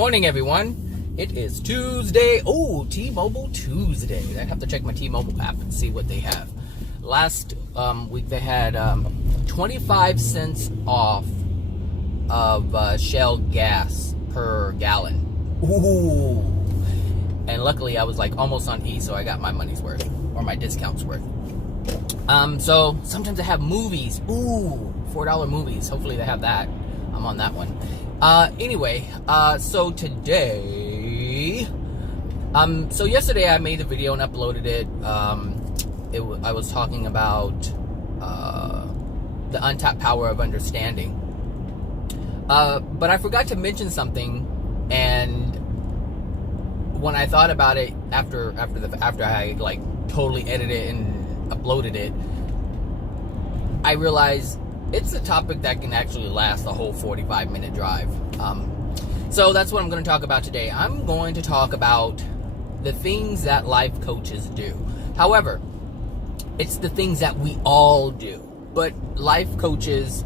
morning, everyone. It is Tuesday. Oh, T-Mobile Tuesday. I have to check my T-Mobile app and see what they have. Last week they had 25 cents off of Shell gas per gallon. Ooh. And luckily I was like almost on E, so I got my money's worth, or my discount's worth. So sometimes they have movies. Ooh, $4 movies. Hopefully they have that. I'm on that one. Anyway, so today, so yesterday I made a video and uploaded it. I was talking about the untapped power of understanding. But I forgot to mention something, and when I thought about it after I like totally edited it and uploaded it, I realized it's a topic that can actually last the whole 45-minute drive. So that's what I'm going to talk about today. I'm going to talk about the things that life coaches do. However, it's the things that we all do. But life coaches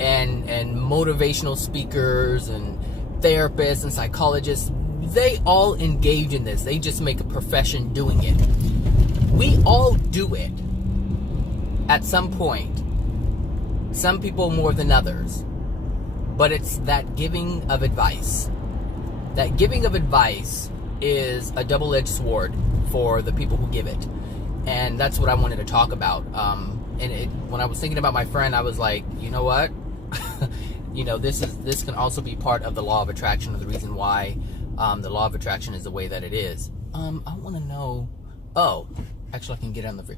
and motivational speakers and therapists and psychologists, they all engage in this. They just make a profession doing it. We all do it at some point. Some people more than others. But it's that giving of advice. That giving of advice is a double-edged sword for the people who give it. And that's what I wanted to talk about. When I was thinking about my friend, I was like, you know what? This can also be part of the law of attraction, or the reason why the law of attraction is the way that it is. I want to know. Oh, actually, I can get on the free.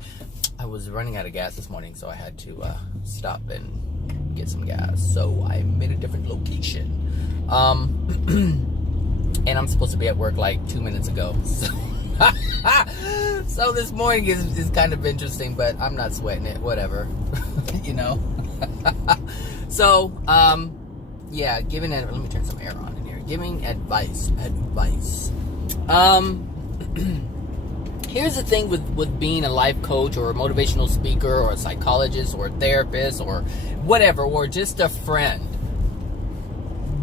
I was running out of gas this morning, so I had to stop and get some gas. So I'm in a different location. And I'm supposed to be at work like 2 minutes ago. So this morning is kind of interesting, but I'm not sweating it. Whatever, So, yeah, giving it. Let me turn some air on in here. Giving advice. Here's the thing with being a life coach or a motivational speaker or a psychologist or a therapist or whatever, or just a friend.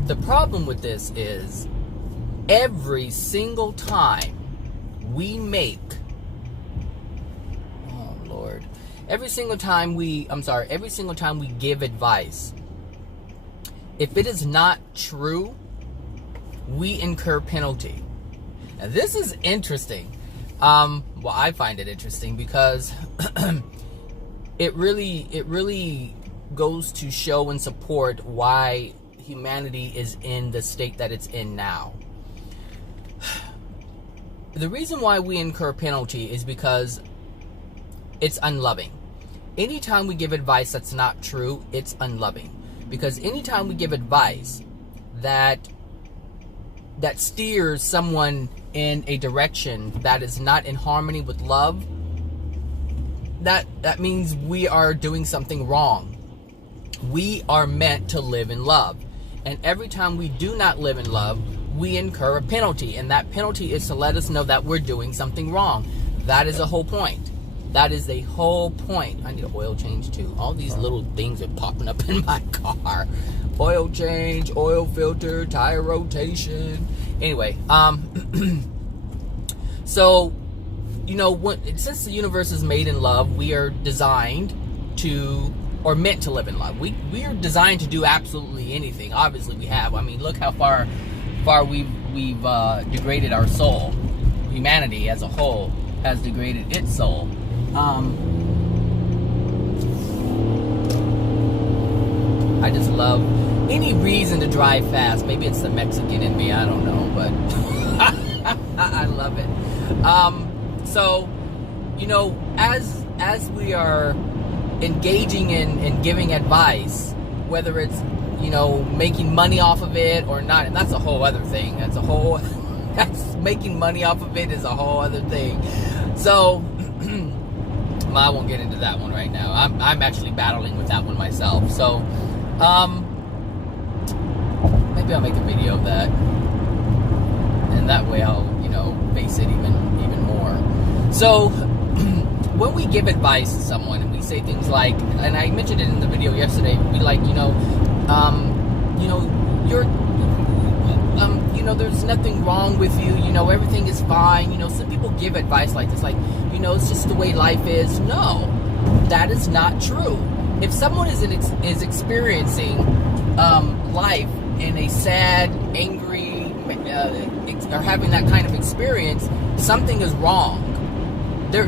The problem with this is every single time we give advice, if it is not true, we incur penalty. Now this is interesting. Well, I find it interesting because it really goes to show and support why humanity is in the state that it's in now. The reason why we incur penalty is because it's unloving. Anytime we give advice that's not true, it's unloving. Because anytime we give advice that steers someone in a direction that is not in harmony with love, that means we are doing something wrong. We are meant to live in love. And every time we do not live in love, we incur a penalty. And that penalty is to let us know that we're doing something wrong. That is the whole point. That is the whole point. I need an oil change too. All these little things are popping up in my car. Oil change, oil filter, tire rotation. Anyway, so, since the universe is made in love, we are designed to, or meant to live in love. We are designed to do absolutely anything. Obviously we have. I mean, look how far we've degraded our soul. Humanity as a whole has degraded its soul. I just love any reason to drive fast. Maybe it's the Mexican in me, I don't know, but I love it. So, as we are engaging in giving advice, whether it's, making money off of it or not, and that's a whole other thing. That's making money off of it is a whole other thing. So, I won't get into that one right now. I'm actually battling with that one myself. So, maybe I'll make a video of that, and that way I'll, face it even more. So, when we give advice to someone and we say things like, and I mentioned it in the video yesterday, we like, you're there's nothing wrong with you, everything is fine. Some people give advice like this, like, it's just the way life is. No, that is not true. If someone is experiencing life in a sad, angry, or having that kind of experience, something is wrong. They're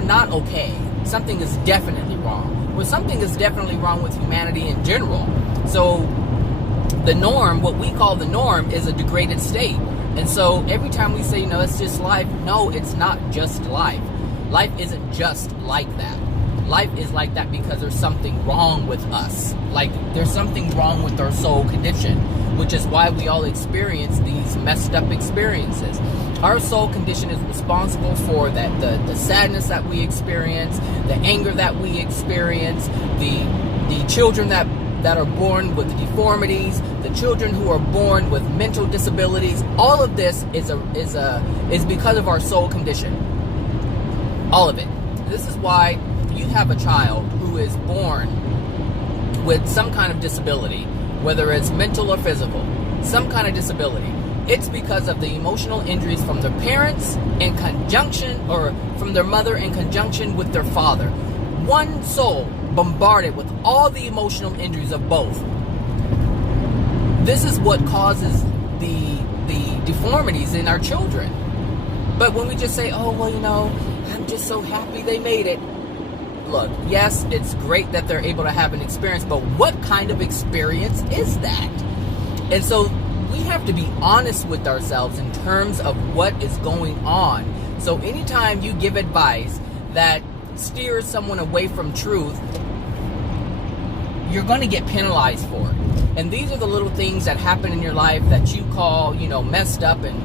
not okay. Something is definitely wrong. Well, something is definitely wrong with humanity in general. So the norm, what we call the norm, is a degraded state. And so every time we say, it's just life, no, it's not just life. Life isn't just like that. Life is like that because there's something wrong with us. Like, there's something wrong with our soul condition, which is why we all experience these messed up experiences. Our soul condition is responsible for the sadness that we experience, the anger that we experience, the children that are born with deformities, the children who are born with mental disabilities. All of this is because of our soul condition. All of it. This is why you have a child who is born with some kind of disability, whether it's mental or physical, some kind of disability. It's because of the emotional injuries from their parents in conjunction, or from their mother in conjunction with their father. One soul bombarded with all the emotional injuries of both. This is what causes the deformities in our children. But when we just say, oh, well, I'm just so happy they made it. Look, yes, it's great that they're able to have an experience, but what kind of experience is that? And so we have to be honest with ourselves in terms of what is going on. So anytime you give advice that steers someone away from truth, you're going to get penalized for it. And these are the little things that happen in your life that you call, messed up and,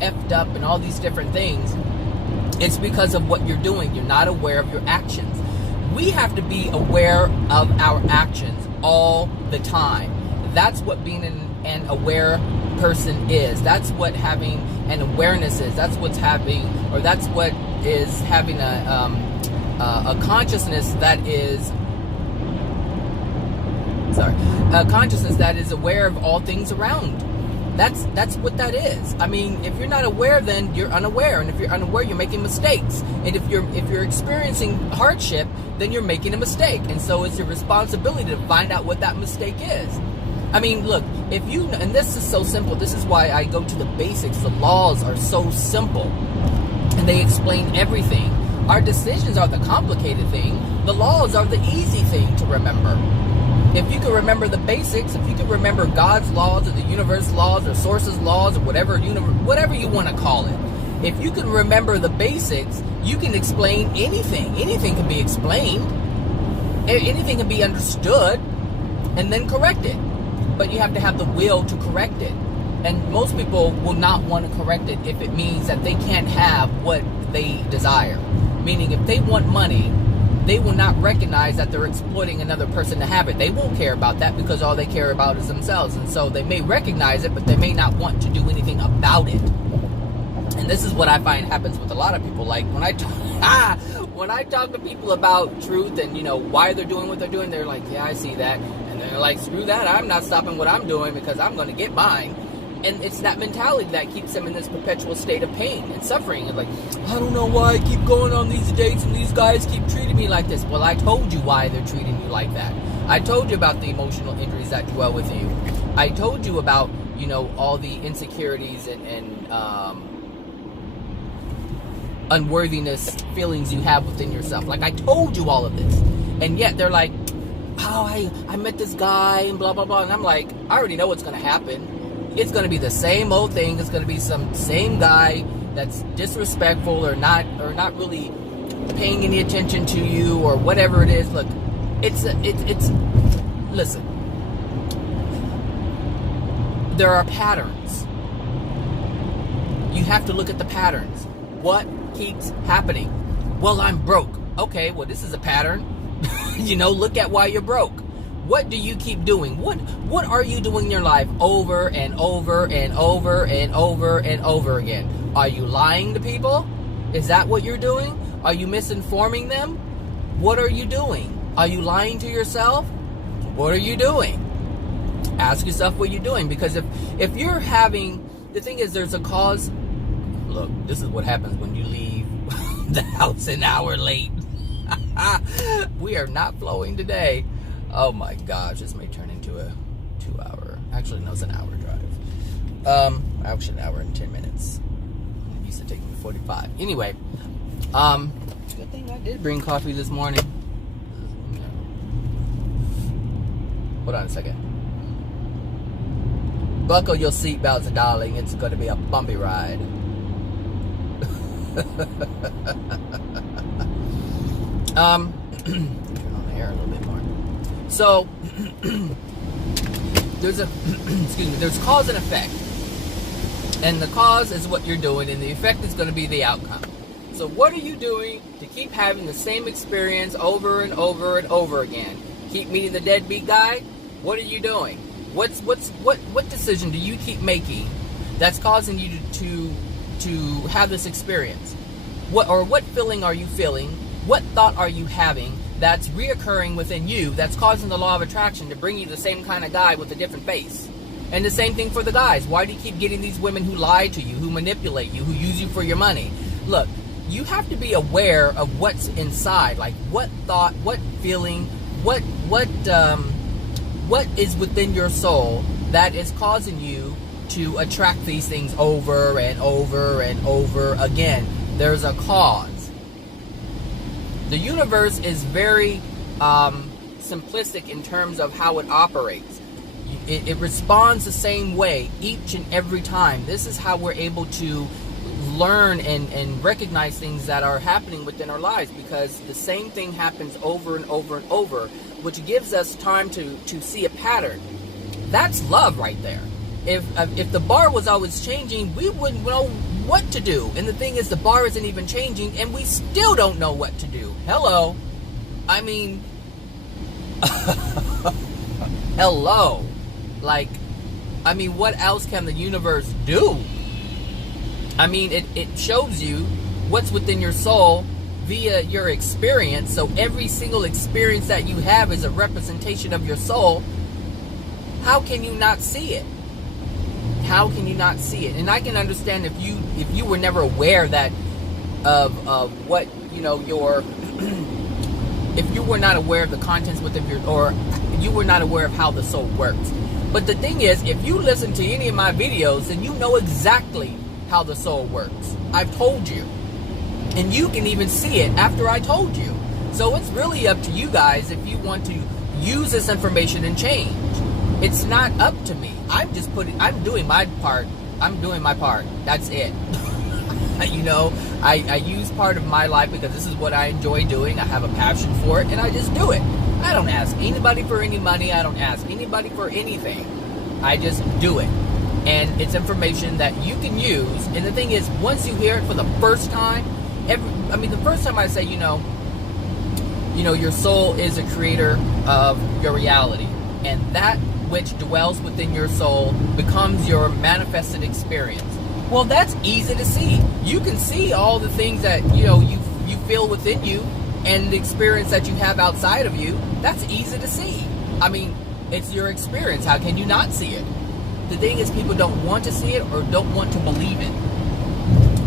effed up and all these different things. It's because of what you're doing. You're not aware of your actions. We have to be aware of our actions all the time. That's what being an aware person is. That's what having an awareness is. That's what is having a consciousness that is a consciousness that is aware of all things around. That's what that is. I mean, if you're not aware, then you're unaware, and if you're unaware, you're making mistakes. And if you're experiencing hardship, then you're making a mistake. And so it's your responsibility to find out what that mistake is. I mean, look, and this is so simple. This is why I go to the basics. The laws are so simple, and they explain everything. Our decisions are the complicated thing. The laws are the easy thing to remember. If you can remember the basics, if you can remember God's laws or the universe laws or sources laws or whatever you want to call it, if you can remember the basics, you can explain anything. Anything can be explained. Anything can be understood and then corrected. But you have to have the will to correct it. And most people will not want to correct it if it means that they can't have what they desire. Meaning, if they want money, they will not recognize that they're exploiting another person to have it. They won't care about that because all they care about is themselves. And so they may recognize it, but they may not want to do anything about it. And this is what I find happens with a lot of people. Like when I talk to people about truth and, why they're doing what they're doing, they're like, yeah, I see that. And they're like, screw that. I'm not stopping what I'm doing because I'm going to get mine. And it's that mentality that keeps them in this perpetual state of pain and suffering. And like, I don't know why I keep going on these dates and these guys keep treating me like this. Well, I told you why they're treating you like that. I told you about the emotional injuries that dwell with you. I told you about, all the insecurities and unworthiness feelings you have within yourself. Like, I told you all of this. And yet they're like, oh, I met this guy and blah, blah, blah. And I'm like, I already know what's going to happen. It's going to be the same old thing. It's going to be some same guy that's disrespectful or not really paying any attention to you or whatever it is. Look, listen. There are patterns. You have to look at the patterns. What keeps happening? Well, I'm broke. Okay, well, this is a pattern. Look at why you're broke. What do you keep doing? What are you doing in your life over and over and over and over and over again? Are you lying to people? Is that what you're doing? Are you misinforming them? What are you doing? Are you lying to yourself? What are you doing? Ask yourself what you're doing, because if you're having the thing is, there's a cause. Look, this is what happens when you leave the house an hour late. We are not flowing today. Oh my gosh, this may turn into a 2 hour. Actually, no, it's an hour drive. Actually, an hour and 10 minutes. It used to take me 45. Anyway, good thing I did bring coffee this morning. Hold on a second. Buckle your seatbelts, darling. It's going to be a bumpy ride. Turn on the air a little bit more. So, there's cause and effect. And the cause is what you're doing, and the effect is going to be the outcome. So what are you doing to keep having the same experience over and over and over again? Keep meeting the deadbeat guy? What are you doing? What decision do you keep making that's causing you to have this experience? What feeling are you feeling? What thought are you having that's reoccurring within you that's causing the law of attraction to bring you the same kind of guy with a different face? And the same thing for the guys. Why do you keep getting these women who lie to you, who manipulate you, who use you for your money? Look, you have to be aware of what's inside, like what thought, what feeling, what is within your soul that is causing you to attract these things over and over and over again. There's a cause. The universe is very simplistic in terms of how it operates. It responds the same way each and every time. This is how we're able to learn and recognize things that are happening within our lives, because the same thing happens over and over and over, which gives us time to see a pattern. That's love right there. If the bar was always changing, we wouldn't know what to do. And the thing is, the bar isn't even changing, and we still don't know what to do. Hello. I mean, hello. Like, I mean, what else can the universe do? I mean, it shows you what's within your soul via your experience. So every single experience that you have is a representation of your soul. How can you not see it? How can you not see it? And I can understand if you were never aware that of what, you know, your if you were not aware of the contents within your, or you were not aware of how the soul works. But the thing is, if you listen to any of my videos, then you know exactly how the soul works. I've told you. And you can even see it after I told you. So it's really up to you guys if you want to use this information and change. It's not up to me. I'm doing my part. I'm doing my part. That's it. You know, I use part of my life because this is what I enjoy doing. I have a passion for it, and I just do it. I don't ask anybody for any money. I don't ask anybody for anything. I just do it. And it's information that you can use. And the thing is, once you hear it for the first time, the first time I say, you know, your soul is a creator of your reality. And that which dwells within your soul becomes your manifested experience. Well, that's easy to see. You can see all the things that, you know, you feel within you and the experience that you have outside of you. That's easy to see. I mean, it's your experience. How can you not see it? The thing is, people don't want to see it or don't want to believe it.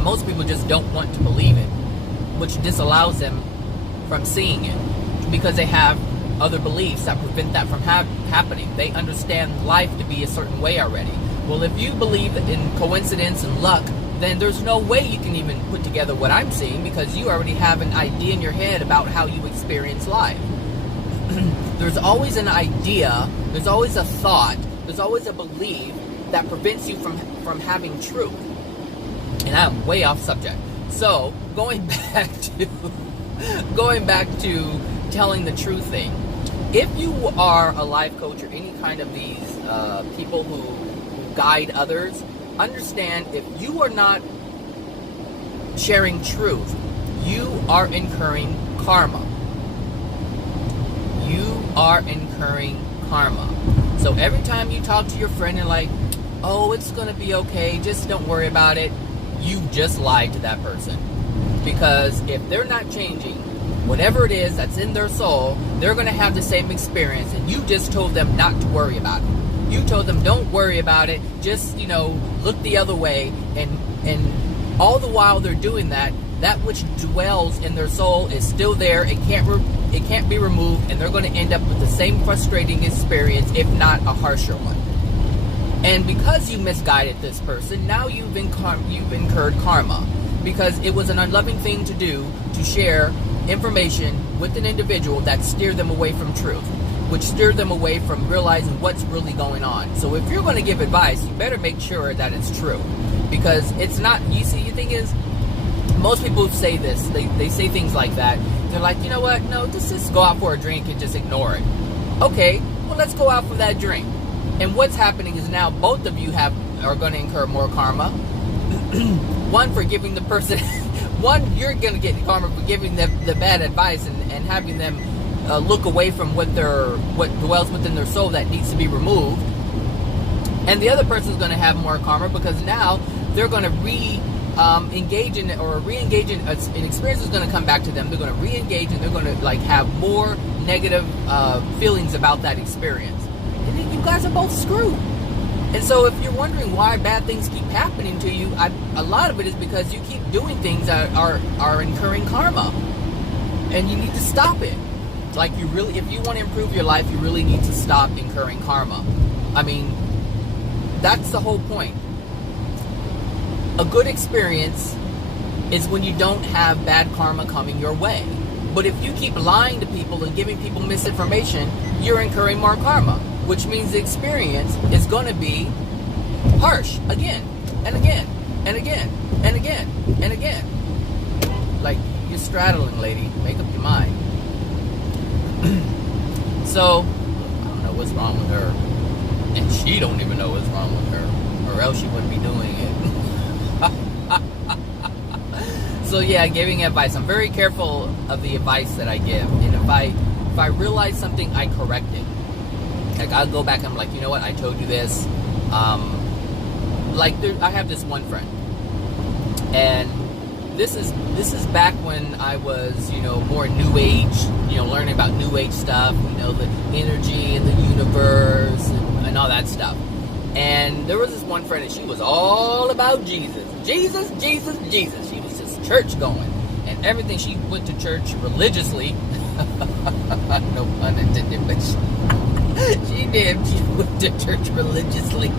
Most people just don't want to believe it, which disallows them from seeing it because they have other beliefs that prevent that from happening. They understand life to be a certain way already. Well, if you believe in coincidence and luck, then there's no way you can even put together what I'm seeing, because you already have an idea in your head about how you experience life. There's always an idea, there's always a thought, there's always a belief that prevents you from having truth. And I'm way off subject. So, going back to telling the truth thing. If you are a life coach or any kind of these people who guide others, understand, if you are not sharing truth, you are incurring karma. You are incurring karma. So every time you talk to your friend and like, oh, it's going to be okay, just don't worry about it, you just lied to that person. Because if they're not changing, whatever it is that's in their soul, they're going to have the same experience, and you just told them not to worry about it. You told them, don't worry about it. Just, look the other way. And all the while they're doing that, that which dwells in their soul is still there. It can't be removed, and they're going to end up with the same frustrating experience, if not a harsher one. And because you misguided this person, now you've incurred karma, because it was an unloving thing to do, to share information with an individual that steered them away from truth, which steered them away from realizing what's really going on. So if you're going to give advice, you better make sure that it's true, because it's not, the thing is, most people say this, they say things like that. They're like, you know what, no, just go out for a drink and just ignore it. Okay, well, let's go out for that drink. And what's happening is now both of you are going to incur more karma. One for giving the person, you're going to get karma for giving them the bad advice and having them look away from what dwells within their soul that needs to be removed. And the other person is going to have more karma, because now they're going to re-engage in an experience is going to come back to them. They're going to re-engage, and they're going to have more negative feelings about that experience. And then you guys are both screwed. And so if you're wondering why bad things keep happening to you, a lot of it is because you keep doing things that are incurring karma. And you need to stop it. Like, if you want to improve your life, you really need to stop incurring karma. I mean, that's the whole point. A good experience is when you don't have bad karma coming your way. But if you keep lying to people and giving people misinformation, you're incurring more karma, which means the experience is going to be harsh again and again and again and again and again. Like, you're straddling, lady. Make up your mind. So, I don't know what's wrong with her. And she don't even know what's wrong with her. Or else she wouldn't be doing it. So yeah, giving advice. I'm very careful of the advice that I give. And if I realize something, I correct it. Like, I'll go back and I'm like, you know what, I told you this. I have this one friend. And this is back when I was, more new age, learning about new age stuff, the energy and the universe and all that stuff. And there was this one friend, and she was all about Jesus. Jesus, Jesus, Jesus. She was just church going. And everything, she went to church religiously. No pun intended, but she did. She went to church religiously.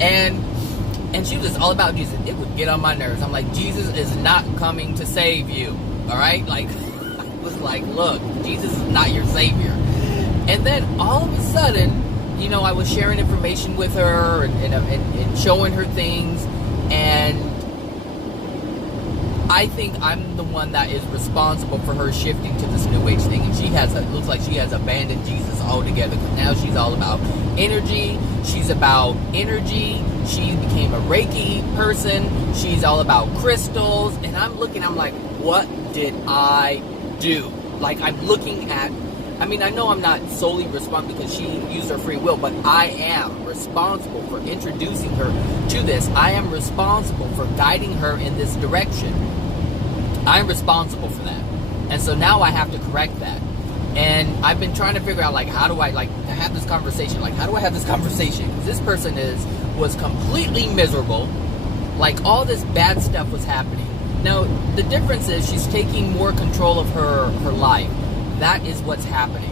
And she was just all about Jesus. It would get on my nerves. I'm like, Jesus is not coming to save you. All right? Like, I was like, look, Jesus is not your savior. And then all of a sudden, I was sharing information with her and showing her things, and I think I'm the one that is responsible for her shifting to this new age thing. And it looks like she has abandoned Jesus altogether, because now she's all about energy. She's about energy. She became a Reiki person. She's all about crystals. And I'm like, what did I do? Like, I'm looking at, I know I'm not solely responsible because she used her free will, but I am responsible for introducing her to this. I am responsible for guiding her in this direction. I'm responsible for that. And so now I have to correct that. And I've been trying to figure out, how do I, have this conversation? How do I have this conversation? Because this person was completely miserable. All this bad stuff was happening. Now, the difference is she's taking more control of her life. That is what's happening.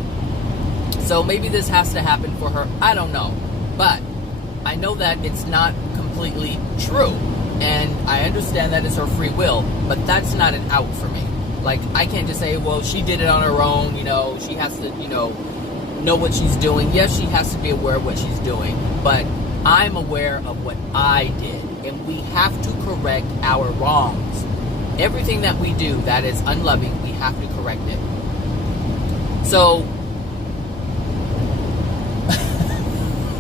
So maybe this has to happen for her. I don't know. But I know that it's not completely true. And I understand that it's her free will. But that's not an out for me. I can't just say, well, she did it on her own. She has to, know what she's doing. Yes, she has to be aware of what she's doing. But I'm aware of what I did. And we have to correct our wrongs. Everything that we do that is unloving, we have to correct it. So,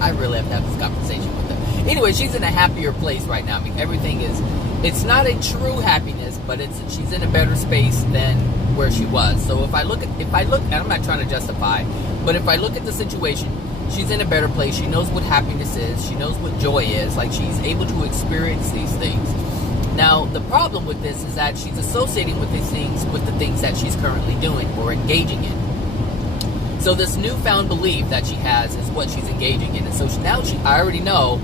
I really have to have this conversation with her. Anyway, she's in a happier place right now. Everything is, it's not a true happiness, but she's in a better space than where she was. So if I look, and I'm not trying to justify, but if I look at the situation, she's in a better place. She knows what happiness is. She knows what joy is. She's able to experience these things. Now, the problem with this is that she's associating with these things with the things that she's currently doing or engaging in. So this newfound belief that she has is what she's engaging in. And so now I already know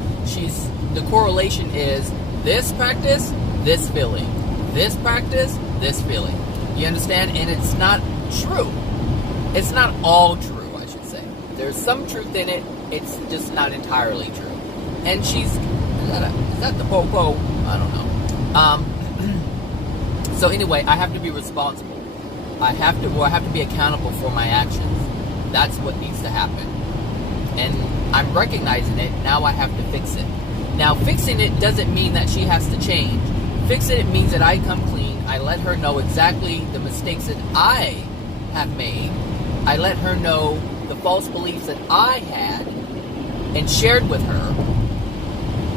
the correlation is this practice, this feeling. This practice, this feeling. You understand? And it's not true. It's not all true, I should say. There's some truth in it. It's just not entirely true. And is that the po-po? I don't know. So anyway, I have to be responsible. I have to be accountable for my actions. That's what needs to happen. And I'm recognizing it. Now I have to fix it. Now, fixing it doesn't mean that she has to change. Fixing it means that I come clean. I let her know exactly the mistakes that I have made. I let her know the false beliefs that I had and shared with her,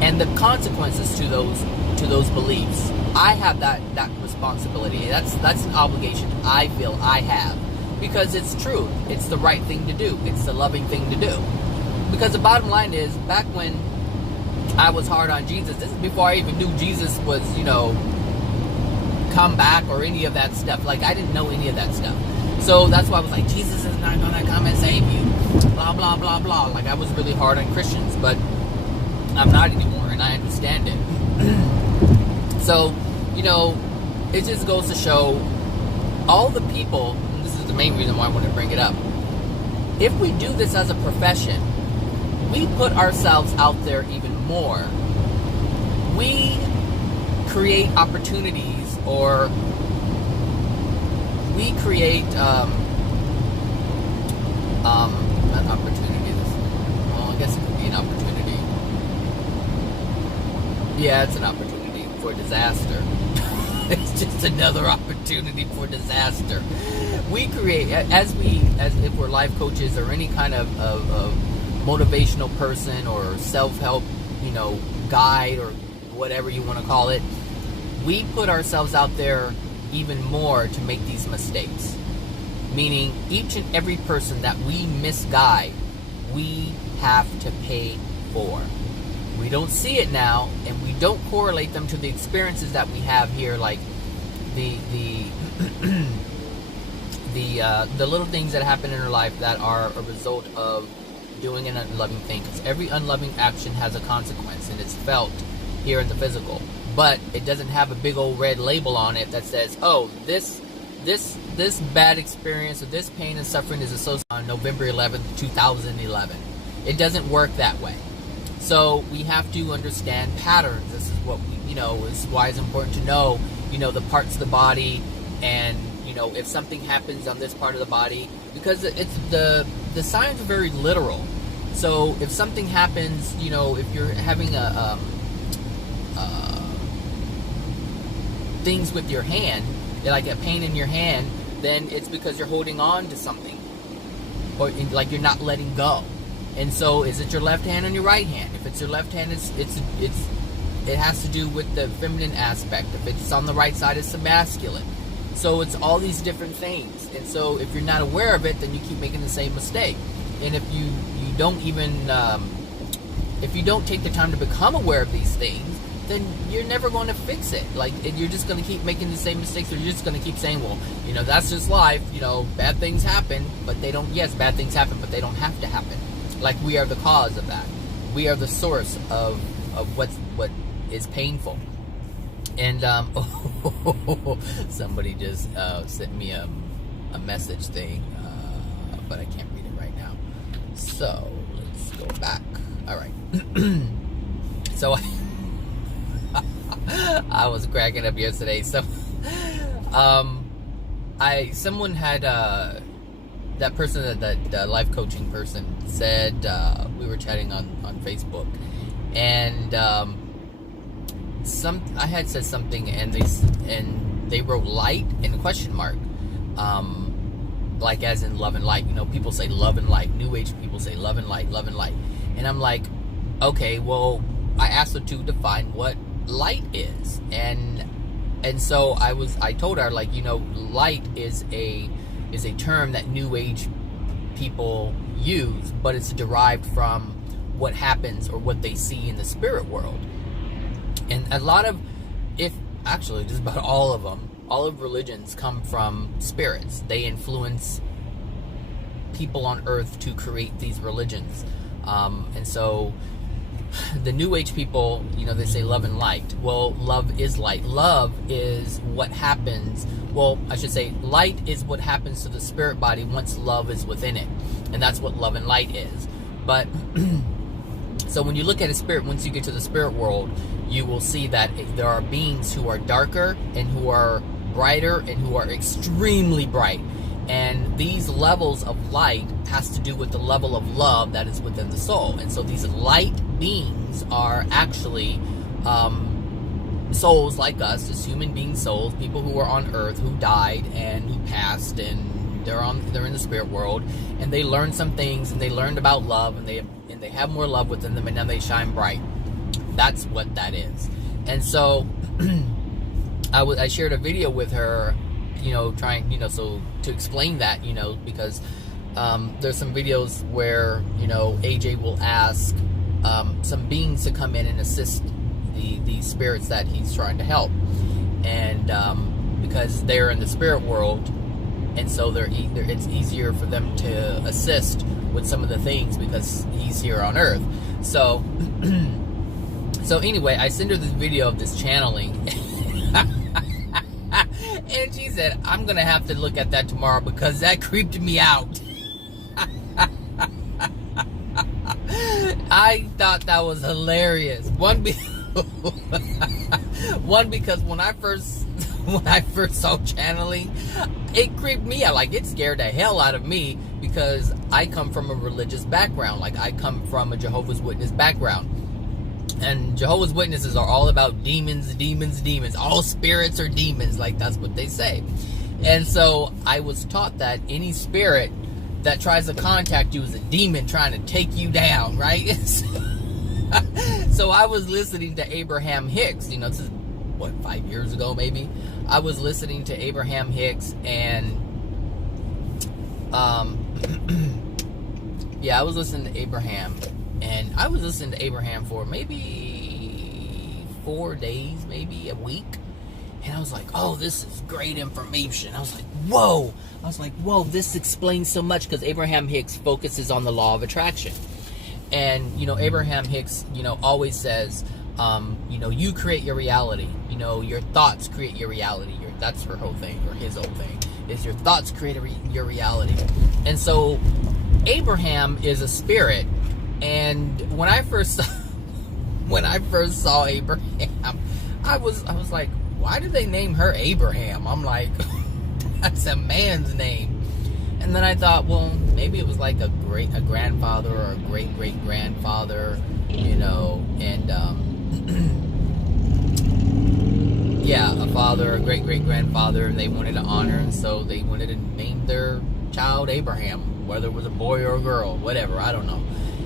and the consequences to those beliefs. I have that responsibility. That's an obligation I feel I have, because it's true. It's the right thing to do. It's the loving thing to do. Because the bottom line is, back when I was hard on Jesus, this is before I even knew Jesus was, come back or any of that stuff. Like, I didn't know any of that stuff. So that's why I was like, Jesus is not going to come and save you. Blah, blah, blah, blah. Like, I was really hard on Christians, but I'm not anymore, and I understand it. So, it just goes to show all the people, and this is the main reason why I want to bring it up. If we do this as a profession, we put ourselves out there even more. We create opportunities, or we create not opportunities. Well, I guess it could be an opportunity. Yeah, it's an opportunity for disaster. It's just another opportunity for disaster. We create, as if we're life coaches or any kind of motivational person or self-help, guide or whatever you want to call it, we put ourselves out there even more to make these mistakes. Meaning, each and every person that we misguide, we have to pay for. We don't see it now, and we don't correlate them to the experiences that we have here, like the little things that happen in our life that are a result of doing an unloving thing. Because every unloving action has a consequence, and it's felt here in the physical. But it doesn't have a big old red label on it that says, oh, this bad experience or this pain and suffering is associated on November 11th, 2011. It doesn't work that way. So we have to understand patterns. This is what is why it's important to know, the parts of the body, and, if something happens on this part of the body, because it's the signs are very literal. So if something happens, if you're having things with your hand, like a pain in your hand, then it's because you're holding on to something, or like you're not letting go. And so, is it your left hand or your right hand? If it's your left hand, it has to do with the feminine aspect. If it's on the right side, it's the masculine. So it's all these different things. And so, if you're not aware of it, then you keep making the same mistake. And if you don't even if you don't take the time to become aware of these things, then you're never going to fix it. Like, you're just going to keep making the same mistakes, or you're just going to keep saying, well, that's just life. Bad things happen, but they don't. Yes, bad things happen, but they don't have to happen. Like, we are the cause of that. We are the source of what is painful. And somebody just sent me a message thing, but I can't read it right now. So let's go back. All right. So I was cracking up yesterday. So someone had that person, that life coaching person, said, we were chatting on Facebook, and I had said something, and they wrote light and a question mark, like as in love and light. People say love and light. New Age people say love and light, and I'm like, okay, well, I asked her to define what light is, and so I told her, like, light is a term that New Age people use, but it's derived from what happens or what they see in the spirit world. And a lot of, just about all of them, all of religions come from spirits. They influence people on earth to create these religions. And so the New Age people, they say love and light. Well, love is light. Love is what happens. Well, I should say light is what happens to the spirit body once love is within it. And that's what love and light is. But so when you look at a spirit, once you get to the spirit world, you will see that there are beings who are darker and who are brighter and who are extremely bright. And these levels of light has to do with the level of love that is within the soul. And so these light beings are actually souls like us, just human being souls, people who are on earth, who died and who passed, and they're in the spirit world, and they learned some things, and they learned about love, and they have more love within them, and now they shine bright. That's what that is. And so I shared a video with her, trying, so to explain that, because there's some videos where, AJ will ask some beings to come in and assist the spirits that he's trying to help. And because they're in the spirit world, and so it's easier for them to assist with some of the things because he's here on earth. So anyway, I sent her this video of this channeling. And she said, I'm going to have to look at that tomorrow because that creeped me out. I thought that was hilarious. One, because when I first saw channeling, it creeped me out. Like, it scared the hell out of me because I come from a religious background. Like, I come from a Jehovah's Witness background. And Jehovah's Witnesses are all about demons, demons, demons. All spirits are demons. Like, that's what they say. And so I was taught that any spirit that tries to contact you is a demon trying to take you down, right? So I was listening to Abraham Hicks. This is, 5 years ago maybe? I was listening to Abraham Hicks, and yeah, I was listening to Abraham. And I was listening to Abraham for maybe 4 days, maybe a week. And I was like, oh, this is great information. I was like, whoa, this explains so much, because Abraham Hicks focuses on the law of attraction. And, Abraham Hicks, always says, you create your reality. Your thoughts create your reality. That's her whole thing, or his whole thing, is your thoughts create your reality. And so Abraham is a spirit. And when I first saw Abraham, I was like, why did they name her Abraham? I'm like, that's a man's name. And then I thought, well, maybe it was like a grandfather or a great grandfather, and yeah, a father, a great grandfather, and they wanted to honor, and so they wanted to name their child Abraham, whether it was a boy or a girl, whatever, I don't know.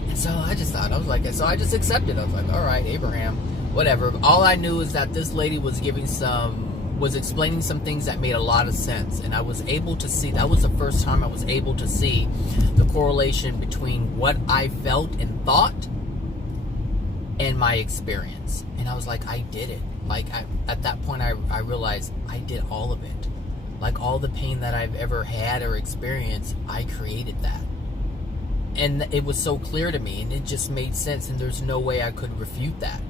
And so I just thought, so I just accepted. I was like, all right, Abraham, whatever. All I knew is that this lady was explaining some things that made a lot of sense. And I was able to see, that was the first time I was able to see the correlation between what I felt and thought and my experience. And I was like, I did it. Like, at that point, I realized I did all of it. Like, all the pain that I've ever had or experienced, I created that. And it was so clear to me, and it just made sense, and there's no way I could refute that.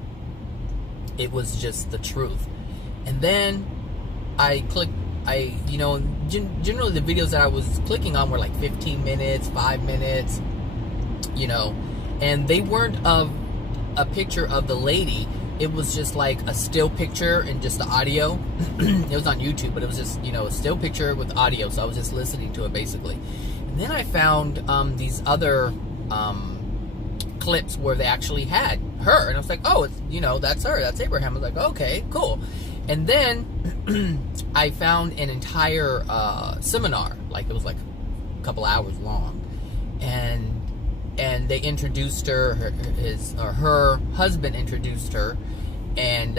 It was just the truth. And then generally the videos that I was clicking on were like 15 minutes, 5 minutes, and they weren't of a picture of the lady. It was just like a still picture and just the audio. It was on YouTube, but it was just, a still picture with audio. So I was just listening to it basically. And then I found these other clips where they actually had her. And I was like, oh, it's, that's her. That's Abraham. I was like, okay, cool. And then I found an entire seminar. Like, it was like a couple hours long. And they introduced her, her husband introduced her, and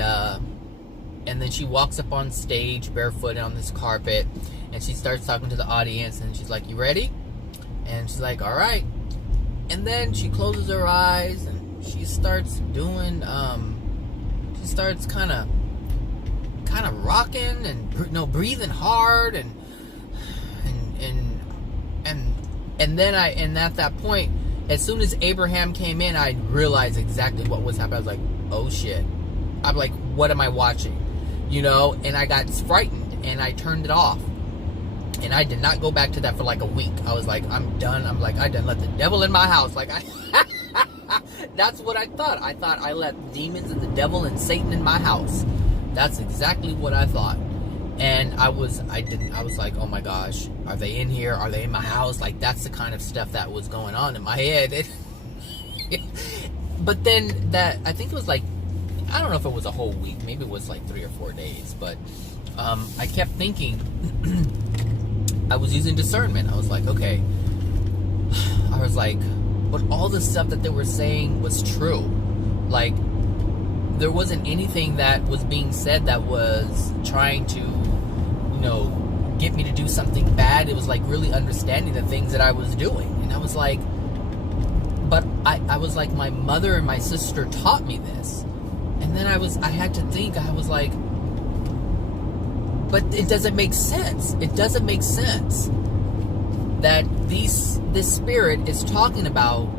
then she walks up on stage barefoot on this carpet, and she starts talking to the audience, and she's like, you ready? And she's like, all right. And then she closes her eyes, and she starts doing, she starts kind of rocking and breathing hard, and And at that point, as soon as Abraham came in, I realized exactly what was happening. I was like, oh shit. I'm like, what am I watching? You know, and I got frightened and I turned it off. And I did not go back to that for like a week. I was like, I'm done. I'm like, I done let the devil in my house. Like, that's what I thought. I thought I let demons and the devil and Satan in my house. That's exactly what I thought. And I was like, oh my gosh, are they in here? Are they in my house? Like, that's the kind of stuff that was going on in my head. But then I think it was like, I don't know if it was a whole week. Maybe it was like 3 or 4 days. But I kept thinking, I was using discernment. I was like, okay. I was like, but all the stuff that they were saying was true. Like, there wasn't anything that was being said that was trying to, you know, get me to do something bad. It was like really understanding the things that I was doing. And I was like, but I was like, my mother and my sister taught me this. And then I had to think, I was like, but it doesn't make sense. It doesn't make sense that this spirit is talking about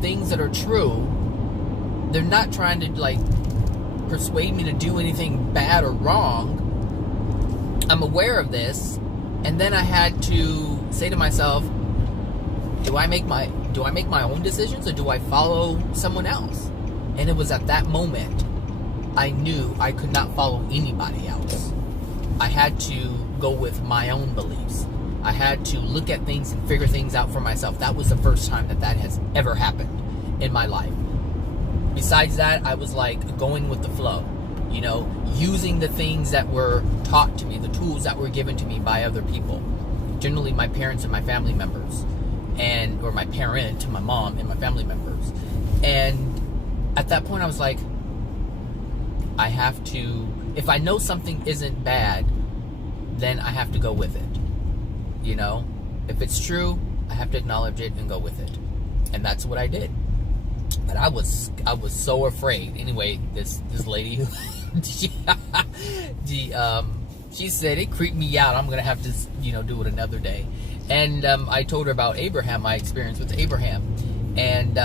things that are true. They're not trying to like persuade me to do anything bad or wrong. I'm aware of this, and then I had to say to myself, do I make my own decisions, or do I follow someone else? And it was at that moment I knew I could not follow anybody else. I had to go with my own beliefs. I had to look at things and figure things out for myself. That was the first time that has ever happened in my life. Besides that, I was like going with the flow, you know, using the things that were taught to me, the tools that were given to me by other people, generally my parents and my family members, or my parent, my mom and my family members. And at that point I was like, I have to, if I know something isn't bad, then I have to go with it. You know, if it's true, I have to acknowledge it and go with it. And that's what I did. But I was so afraid. Anyway, this lady who she said it creeped me out. I'm gonna have to, you know, do it another day. And I told her about Abraham, my experience with Abraham, and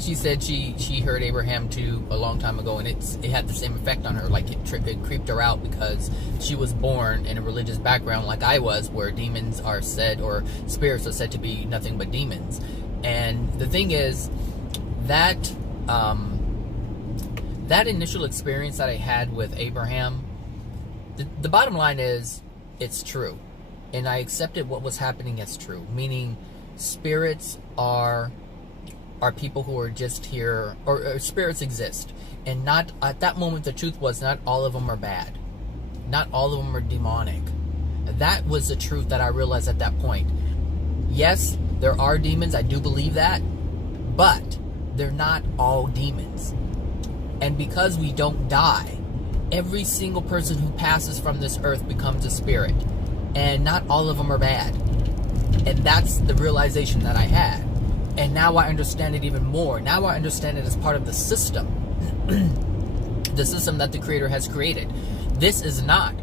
she said she heard Abraham too a long time ago, and it had the same effect on her. Like it creeped her out because she was born in a religious background like I was, where demons are said, or spirits are said to be nothing but demons. And the thing is that that initial experience that I had with Abraham, the bottom line is it's true, and I accepted what was happening as true. Meaning, spirits are people who are just here, or spirits exist, and not at that moment. The truth was, not all of them are bad, not all of them are demonic. That was the truth that I realized at that point. Yes, there are demons, I do believe that, but they're not all demons. And because we don't die, every single person who passes from this earth becomes a spirit, and not all of them are bad. And that's the realization that I had. And now I understand it even more. Now I understand it as part of the system. The system that the Creator has created. This is not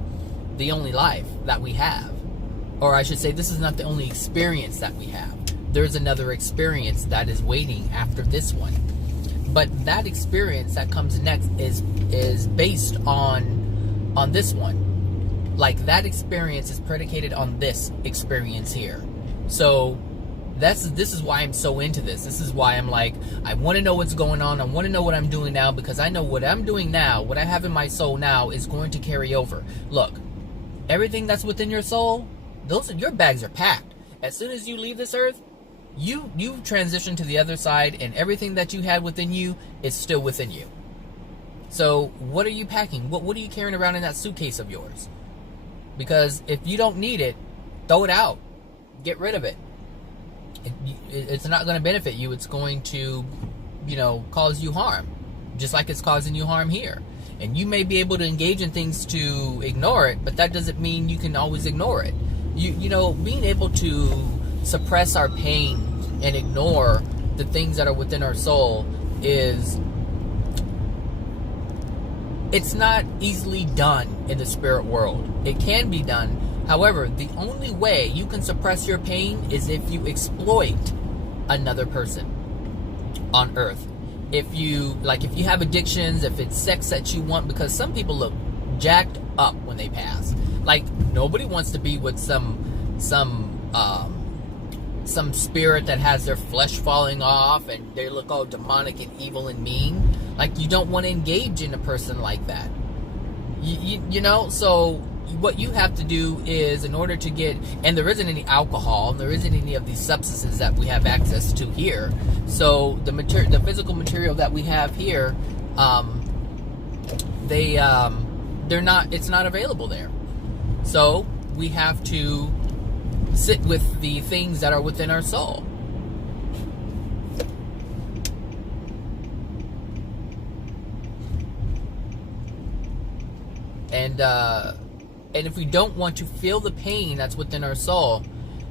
the only life that we have. Or I should say, this is not the only experience that we have. There's another experience that is waiting after this one. But that experience that comes next is based on this one. Like, that experience is predicated on this experience here. So this is why I'm so into this. This is why I'm like, I want to know what's going on. I want to know what I'm doing now, because I know what I'm doing now, what I have in my soul now, is going to carry over. Look, everything that's within your soul, your bags are packed. As soon as you leave this earth, you transition to the other side, and everything that you had within you is still within you. So what are you packing? What are you carrying around in that suitcase of yours? Because if you don't need it, throw it out. Get rid of it. It's not going to benefit you. It's going to, cause you harm, just like it's causing you harm here. And you may be able to engage in things to ignore it, but that doesn't mean you can always ignore it. Being able to suppress our pain and ignore the things that are within our soul is it's not easily done in the spirit world. It can be done. However, the only way you can suppress your pain is if you exploit another person on earth. If you have addictions, if it's sex that you want, because some people look jacked up when they pass. Like, nobody wants to be with some spirit that has their flesh falling off and they look all demonic and evil and mean. Like, you don't want to engage in a person like that. You know, so what you have to do is, in order to get, and there isn't any alcohol, there isn't any of these substances that we have access to here. So the physical material that we have here, it's not available there. So we have to sit with the things that are within our soul. And if we don't want to feel the pain that's within our soul,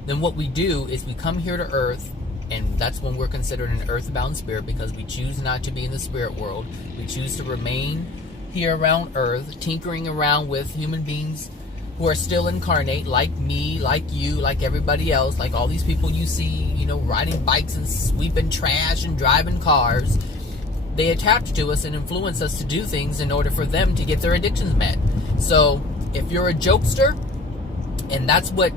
then what we do is we come here to earth, and that's when we're considered an earthbound spirit, because we choose not to be in the spirit world. We choose to remain here around earth, tinkering around with human beings who are still incarnate, like me, like you, like everybody else, like all these people you see, you know, riding bikes and sweeping trash and driving cars. They attach to us and influence us to do things in order for them to get their addictions met. So if you're a jokester, and that's what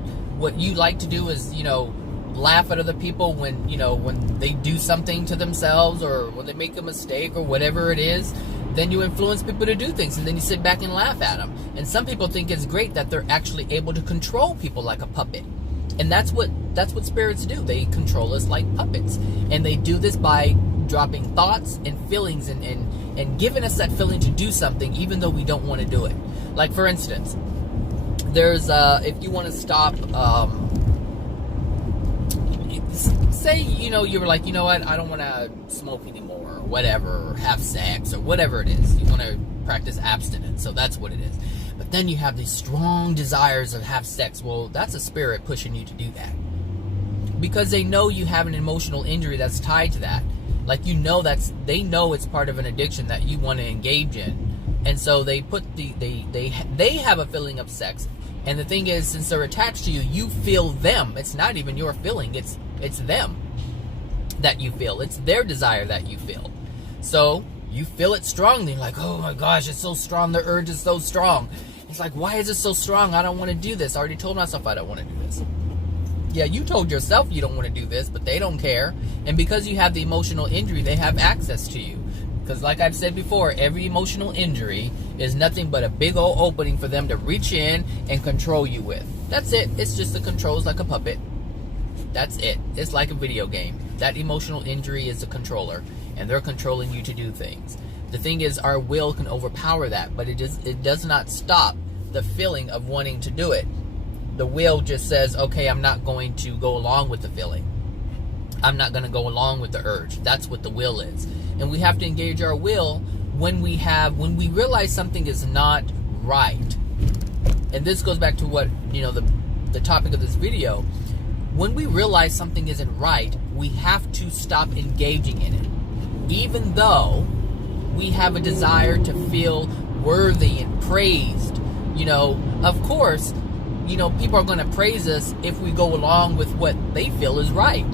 you like to do is, you know, laugh at other people when, you know, when they do something to themselves or when they make a mistake or whatever it is, then you influence people to do things, and then you sit back and laugh at them. And some people think it's great that they're actually able to control people like a puppet. And that's what spirits do. They control us like puppets. And they do this by dropping thoughts and feelings and giving us that feeling to do something even though we don't want to do it. Like, for instance, there's if you want to stop, say, you know, you were like, you know what, I don't want to smoke anymore, or whatever, or have sex, or whatever it is. You want to practice abstinence, so that's what it is. But then you have these strong desires to have sex. Well, that's a spirit pushing you to do that, because they know you have an emotional injury that's tied to that. Like, you know, they know it's part of an addiction that you want to engage in, and so they put they have a feeling of sex. And the thing is, since they're attached to you, you feel them. It's not even your feeling. It's them that you feel. It's their desire that you feel. So you feel it strongly. Like, oh my gosh, it's so strong. The urge is so strong. It's like, why is it so strong? I don't want to do this. I already told myself I don't want to do this. Yeah, you told yourself you don't want to do this, but they don't care. And because you have the emotional injury, they have access to you. Because like I've said before, every emotional injury is nothing but a big old opening for them to reach in and control you with. That's it. It's just the controls like a puppet. That's it. It's like a video game. That emotional injury is a controller, and they're controlling you to do things. The thing is, our will can overpower that, but it does not stop the feeling of wanting to do it. The will just says, okay, I'm not going to go along with the feeling. I'm not going to go along with the urge. That's what the will is. And we have to engage our will when we realize something is not right. And this goes back to what, you know, the topic of this video. When we realize something isn't right, we have to stop engaging in it. Even though we have a desire to feel worthy and praised. You know, of course, you know, people are going to praise us if we go along with what they feel is right.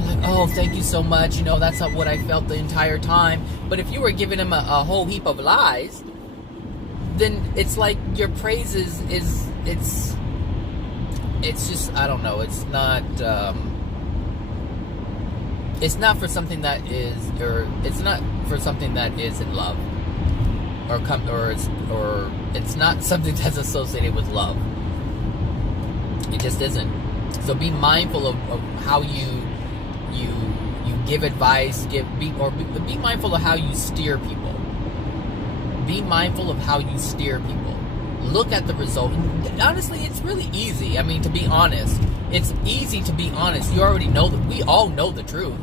Like, oh, thank you so much. You know, that's not what I felt the entire time. But if you were giving them a whole heap of lies, then it's like your praise is it's just, I don't know. It's not for something that is, or it's not for something that is in love, or it's not something that's associated with love. It just isn't. So be mindful of how you give advice, be mindful of how you steer people. Be mindful of how you steer people. Look at the result. And honestly, it's really easy. I mean, to be honest, it's easy to be honest. You already know that we all know the truth.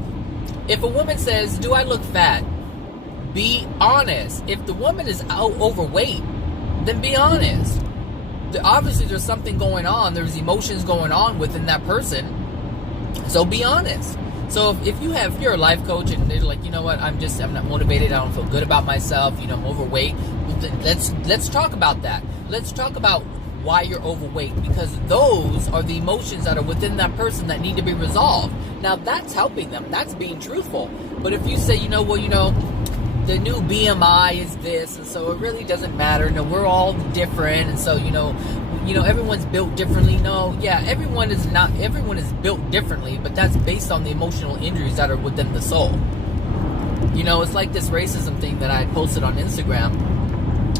If a woman says, "Do I look fat?" Be honest. If the woman is overweight, then be honest. Obviously, there's something going on. There's emotions going on within that person. So be honest. So if you're a life coach and they're like, you know what, I'm not motivated, I don't feel good about myself, you know, I'm overweight, let's talk about that. Let's talk about why you're overweight, because those are the emotions that are within that person that need to be resolved. Now that's helping them, that's being truthful. But if you say, the new BMI is this, and so it really doesn't matter, no, we're all different, and so everyone's built differently. No, yeah, everyone is built differently, but that's based on the emotional injuries that are within the soul. It's like this racism thing that I posted on Instagram.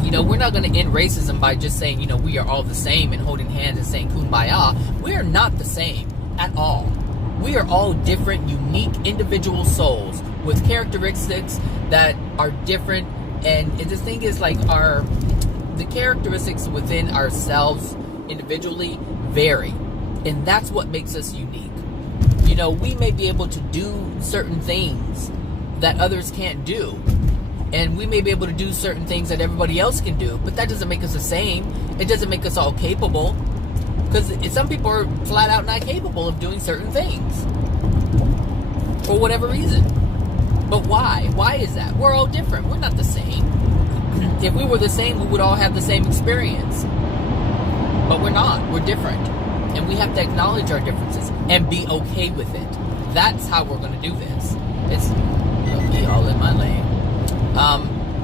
We're not going to end racism by just saying, we are all the same and holding hands and saying kumbaya. We are not the same at all. We are all different, unique, individual souls with characteristics that are different. And the thing is, like, the characteristics within ourselves individually vary. And that's what makes us unique. We may be able to do certain things that others can't do. And we may be able to do certain things that everybody else can do, but that doesn't make us the same. It doesn't make us all capable. Because some people are flat out not capable of doing certain things. For whatever reason. But why? Why is that? We're all different. We're not the same. If we were the same, we would all have the same experience. But we're not. We're different. And we have to acknowledge our differences and be okay with it. That's how we're going to do this. It's be all in my lane.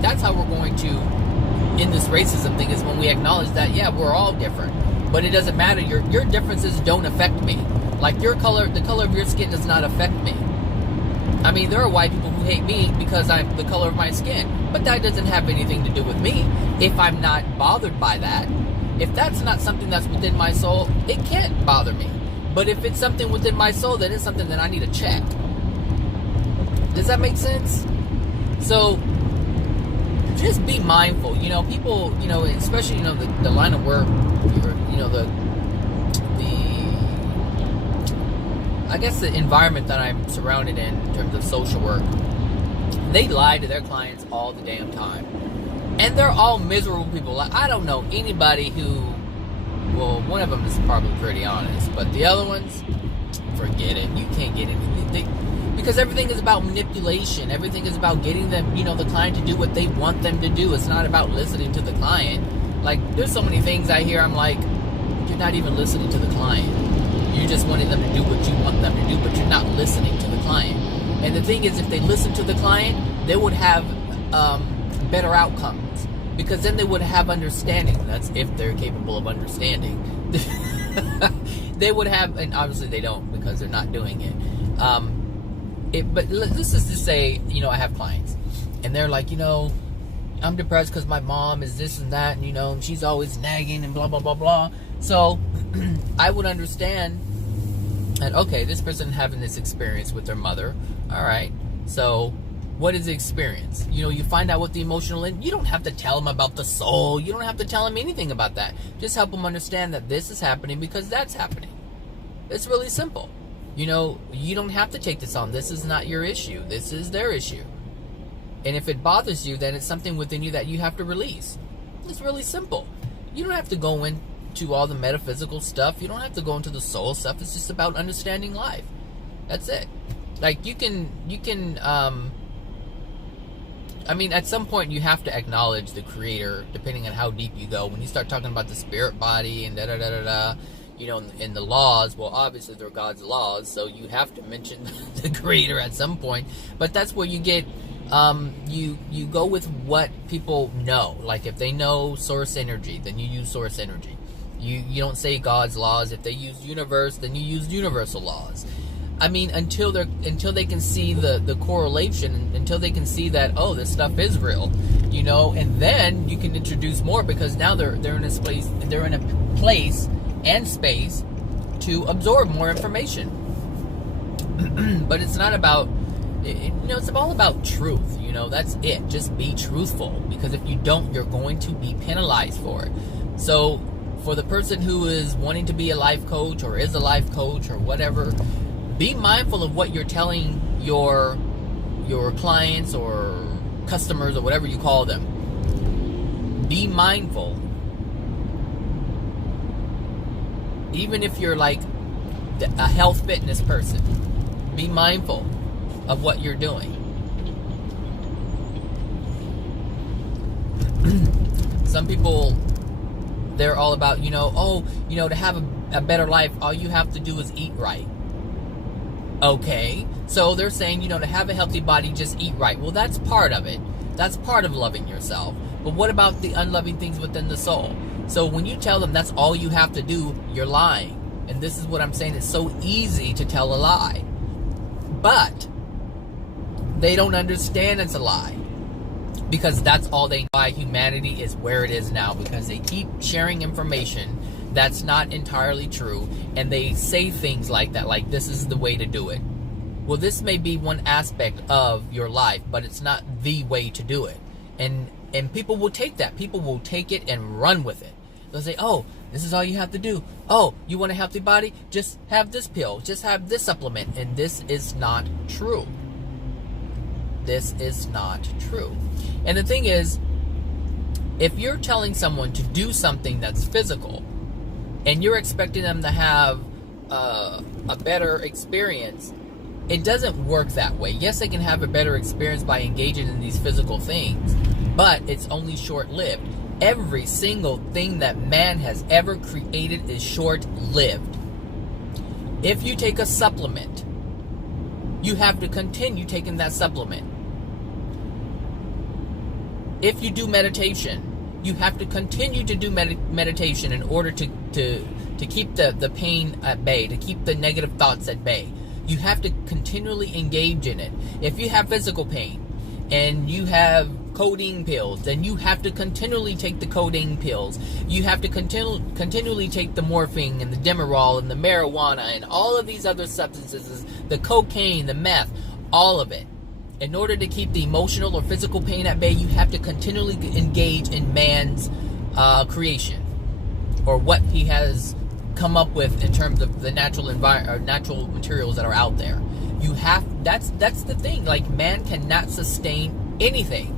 That's how we're going to, in this racism thing, is when we acknowledge that, yeah, we're all different. But it doesn't matter. Your differences don't affect me. Like the color of your skin does not affect me. I mean, there are white people who hate me because I'm the color of my skin. But that doesn't have anything to do with me. If I'm not bothered by that, if that's not something that's within my soul, it can't bother me. But if it's something within my soul, then it's something that I need to check. Does that make sense? So, just be mindful. People, especially, the line of work, I guess the environment that I'm surrounded in terms of social work, they lie to their clients all the damn time. And they're all miserable people. Like, I don't know anybody who, well, one of them is probably pretty honest, but the other ones, forget it. You can't get anything. Because everything is about manipulation. Everything is about getting them, the client to do what they want them to do. It's not about listening to the client. Like, there's so many things I hear, I'm like, you're not even listening to the client. You're just wanting them to do what you want them to do, but you're not listening to the client. And the thing is, if they listen to the client, they would have better outcomes. Because then they would have understanding. That's if they're capable of understanding. They would have, and obviously they don't because they're not doing it. But this is to say, I have clients, and they're like, I'm depressed because my mom is this and that, and and she's always nagging and blah blah blah blah. So I would understand that, okay, this person having this experience with their mother. All right, so what is the experience? You find out what the emotional, and you don't have to tell them about the soul. You don't have to tell them anything about that. Just help them understand that this is happening because that's happening. It's really simple. You don't have to take this on. This is not your issue. This is their issue. And if it bothers you, then it's something within you that you have to release. It's really simple. You don't have to go into all the metaphysical stuff. You don't have to go into the soul stuff. It's just about understanding life. That's it. Like, you can at some point you have to acknowledge the creator, depending on how deep you go. When you start talking about the spirit body and da-da-da-da-da, in the laws, well, obviously they're God's laws, so you have to mention the creator at some point. But that's where you get, you go with what people know. Like, if they know source energy, then you use source energy. You don't say God's laws. If they use universe, then you use universal laws. Until they can see the correlation, until they can see that, oh, this stuff is real, and then you can introduce more, because now they're in a place and space to absorb more information. But it's not about, it's all about truth. That's it. Just be truthful, because if you don't, you're going to be penalized for it. So for the person who is wanting to be a life coach or is a life coach or whatever, be mindful of what you're telling your clients or customers or whatever you call them. Be mindful. Even if you're like a health fitness person, Be mindful of what you're doing. Some people, they're all about, to have a better life, all you have to do is eat right. Okay, so they're saying, to have a healthy body, just eat right. Well, that's part of it. That's part of loving yourself. But what about the unloving things within the soul? So when you tell them that's all you have to do, you're lying. And this is what I'm saying. It's so easy to tell a lie. But they don't understand it's a lie. Because that's all they know. Why humanity is where it is now. Because they keep sharing information that's not entirely true. And they say things like that. Like, this is the way to do it. Well, this may be one aspect of your life. But it's not the way to do it. And people will take that. People will take it and run with it. They'll say, oh, this is all you have to do. Oh, you want a healthy body? Just have this pill. Just have this supplement. And this is not true. This is not true. And the thing is, if you're telling someone to do something that's physical, and you're expecting them to have a better experience, it doesn't work that way. Yes, they can have a better experience by engaging in these physical things, but it's only short-lived. Every single thing that man has ever created is short-lived. If you take a supplement, you have to continue taking that supplement. If you do meditation, you have to continue to do meditation in order to keep the pain at bay, to keep the negative thoughts at bay. You have to continually engage in it. If you have physical pain and you have codeine pills, then you have to continually take the codeine pills. You have to continually take the morphine and the Demerol and the marijuana and all of these other substances, the cocaine, the meth, all of it. In order to keep the emotional or physical pain at bay, you have to continually engage in man's creation, or what he has come up with in terms of the natural natural materials that are out there. You have that's the thing. Like, man cannot sustain anything.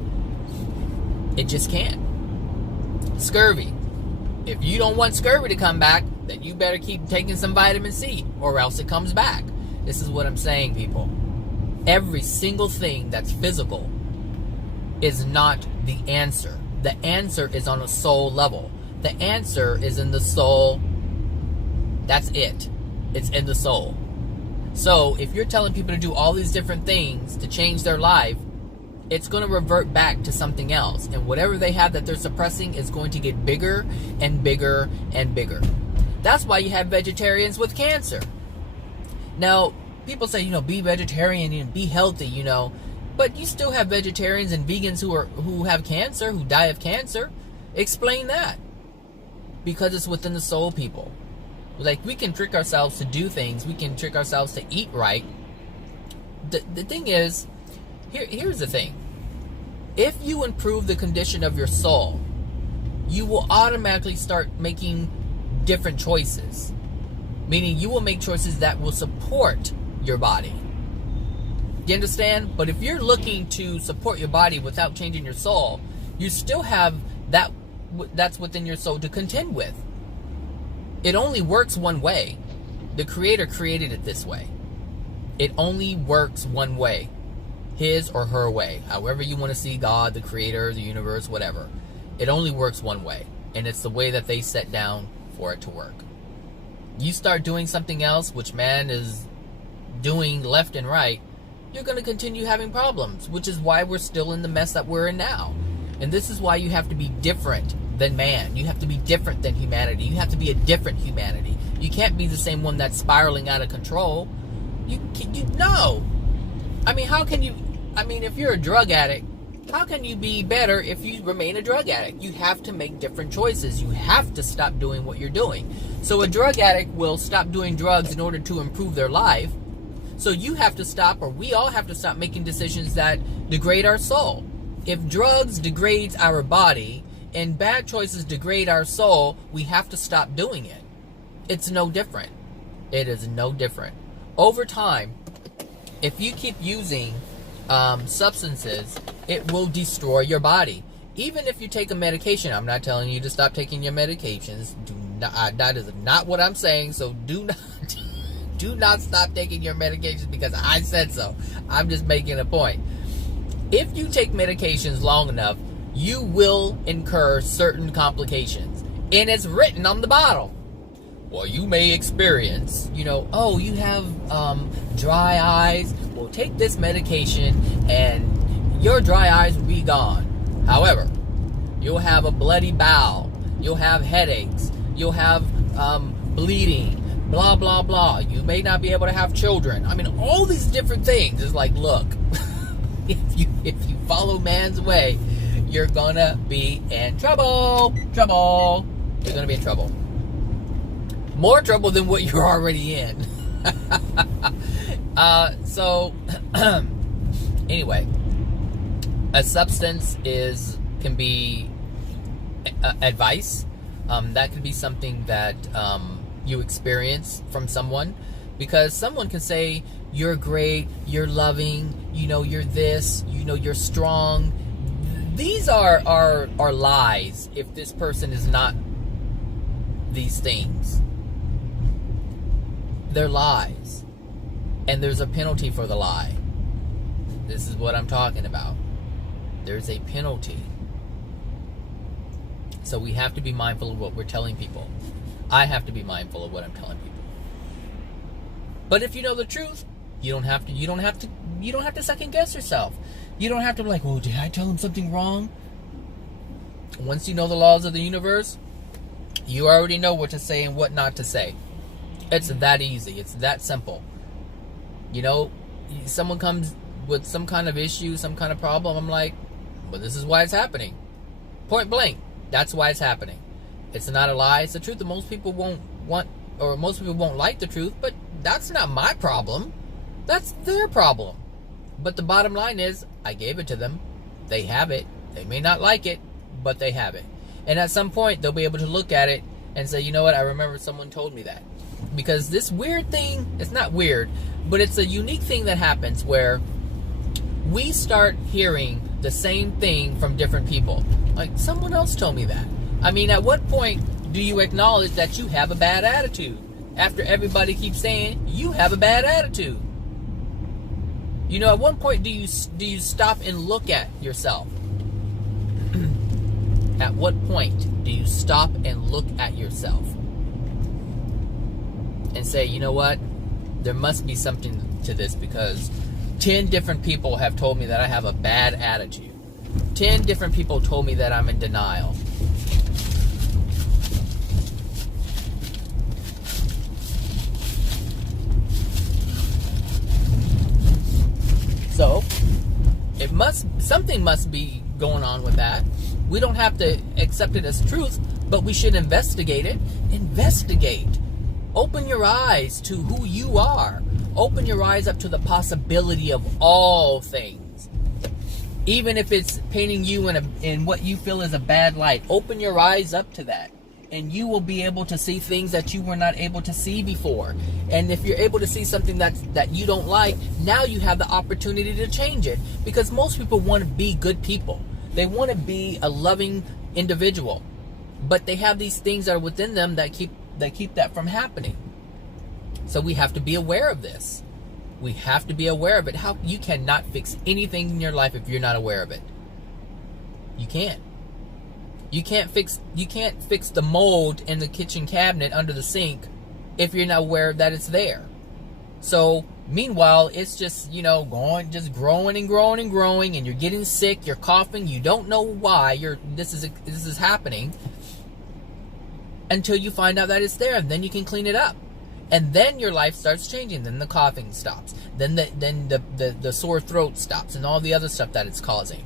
It just can't. Scurvy. If you don't want scurvy to come back, then you better keep taking some vitamin C, or else it comes back. This is what I'm saying, people. Every single thing that's physical is not the answer. The answer is on a soul level. The answer is in the soul. That's it. It's in the soul. So if you're telling people to do all these different things to change their life, it's going to revert back to something else. And whatever they have that they're suppressing is going to get bigger and bigger and bigger. That's why you have vegetarians with cancer. Now, people say, be vegetarian and be healthy, But you still have vegetarians and vegans who have cancer, who die of cancer. Explain that. Because it's within the soul, people. Like, we can trick ourselves to do things. We can trick ourselves to eat right. The thing is, here's the thing. If you improve the condition of your soul, you will automatically start making different choices. Meaning you will make choices that will support your body. You understand? But if you're looking to support your body without changing your soul, you still have that's within your soul to contend with. It only works one way. The Creator created it this way. It only works one way. His or her way. However you want to see God, the Creator, the universe, whatever. It only works one way. And it's the way that they set down for it to work. You start doing something else, which man is doing left and right, you're going to continue having problems, which is why we're still in the mess that we're in now. And this is why you have to be different than man. You have to be different than humanity. You have to be a different humanity. You can't be the same one that's spiraling out of control. No. I mean, how can you... if you're a drug addict, how can you be better if you remain a drug addict? You have to make different choices. You have to stop doing what you're doing. So a drug addict will stop doing drugs in order to improve their life. So you have to stop, or we all have to stop making decisions that degrade our soul. If drugs degrades our body and bad choices degrade our soul, we have to stop doing it. It's no different. It is no different. Over time, if you keep using substances, it will destroy your body. Even if you take a medication, I'm not telling you to stop taking your medications. That is not what I'm saying. So do Do not stop taking your medications because I said so. I'm just making a point. If you take medications long enough, you will incur certain complications. And it's written on the bottle. Well, you may experience, oh, you have dry eyes. Well, take this medication and your dry eyes will be gone. However, you'll have a bloody bowel. You'll have headaches. You'll have bleeding. Blah, blah, blah. You may not be able to have children. I mean, all these different things. It's like, look, if you follow man's way, you're gonna be in trouble. Trouble. You're gonna be in trouble. More trouble than what you're already in. Anyway, a substance can be advice. That could be something that you experience from someone, because someone can say you're great, you're loving, you're this, you're strong. These are lies if this person is not these things. They're lies, and there's a penalty for the lie. This is what I'm talking about. There's a penalty. So we have to be mindful of what we're telling people. I have to be mindful of what I'm telling people. But if you know the truth, you don't have to second guess yourself. You don't have to be like, oh, did I tell him something wrong? Once you know the laws of the universe, you already know what to say and what not to say. It's that easy. It's that simple. Someone comes with some kind of issue, some kind of problem. I'm like, well, this is why it's happening. Point blank. That's why it's happening. It's not a lie. It's the truth. And most people won't like the truth, but that's not my problem. That's their problem. But the bottom line is, I gave it to them. They have it. They may not like it, but they have it. And at some point, they'll be able to look at it and say, you know what? I remember someone told me that. Because this weird thing, it's not weird, but it's a unique thing that happens where we start hearing the same thing from different people. Like, someone else told me that. I mean, at what point do you acknowledge that you have a bad attitude? After everybody keeps saying, you have a bad attitude. At one point do you stop and look at yourself? At what point do you stop and look at yourself? And say, you know what? There must be something to this, because 10 different people have told me that I have a bad attitude. 10 different people told me that I'm in denial. So, something must be going on with that. We don't have to accept it as truth, but we should investigate it. Investigate. Open your eyes to who you are. Open your eyes up to the possibility of all things. Even if it's painting you in what you feel is a bad light, open your eyes up to that. And you will be able to see things that you were not able to see before. And if you're able to see something that you don't like, now you have the opportunity to change it. Because most people want to be good people. They want to be a loving individual. But they have these things that are within them that keep that from happening. So we have to be aware of this. We have to be aware of it. You cannot fix anything in your life if you're not aware of it. You can't. You can't fix the mold in the kitchen cabinet under the sink if you're not aware that it's there. So meanwhile, it's just, growing and growing and growing, and you're getting sick, you're coughing, you don't know why this is happening, until you find out that it's there, and then you can clean it up. And then your life starts changing. Then the coughing stops. Then the sore throat stops, and all the other stuff that it's causing.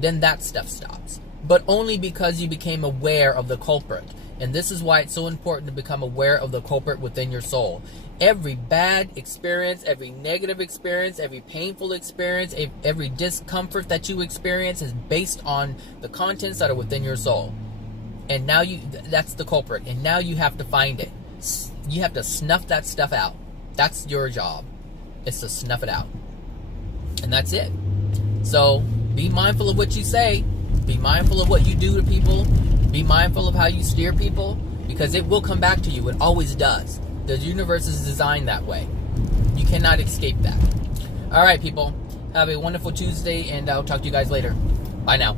Then that stuff stops. But only because you became aware of the culprit. And this is why it's so important to become aware of the culprit within your soul. Every bad experience, every negative experience, every painful experience, every discomfort that you experience is based on the contents that are within your soul. And now that's the culprit. And now you have to find it. You have to snuff that stuff out. That's your job. It's to snuff it out. And that's it. So be mindful of what you say. Be mindful of what you do to people. Be mindful of how you steer people, because it will come back to you. It always does. The universe is designed that way. You cannot escape that. All right, people. Have a wonderful Tuesday, and I'll talk to you guys later. Bye now.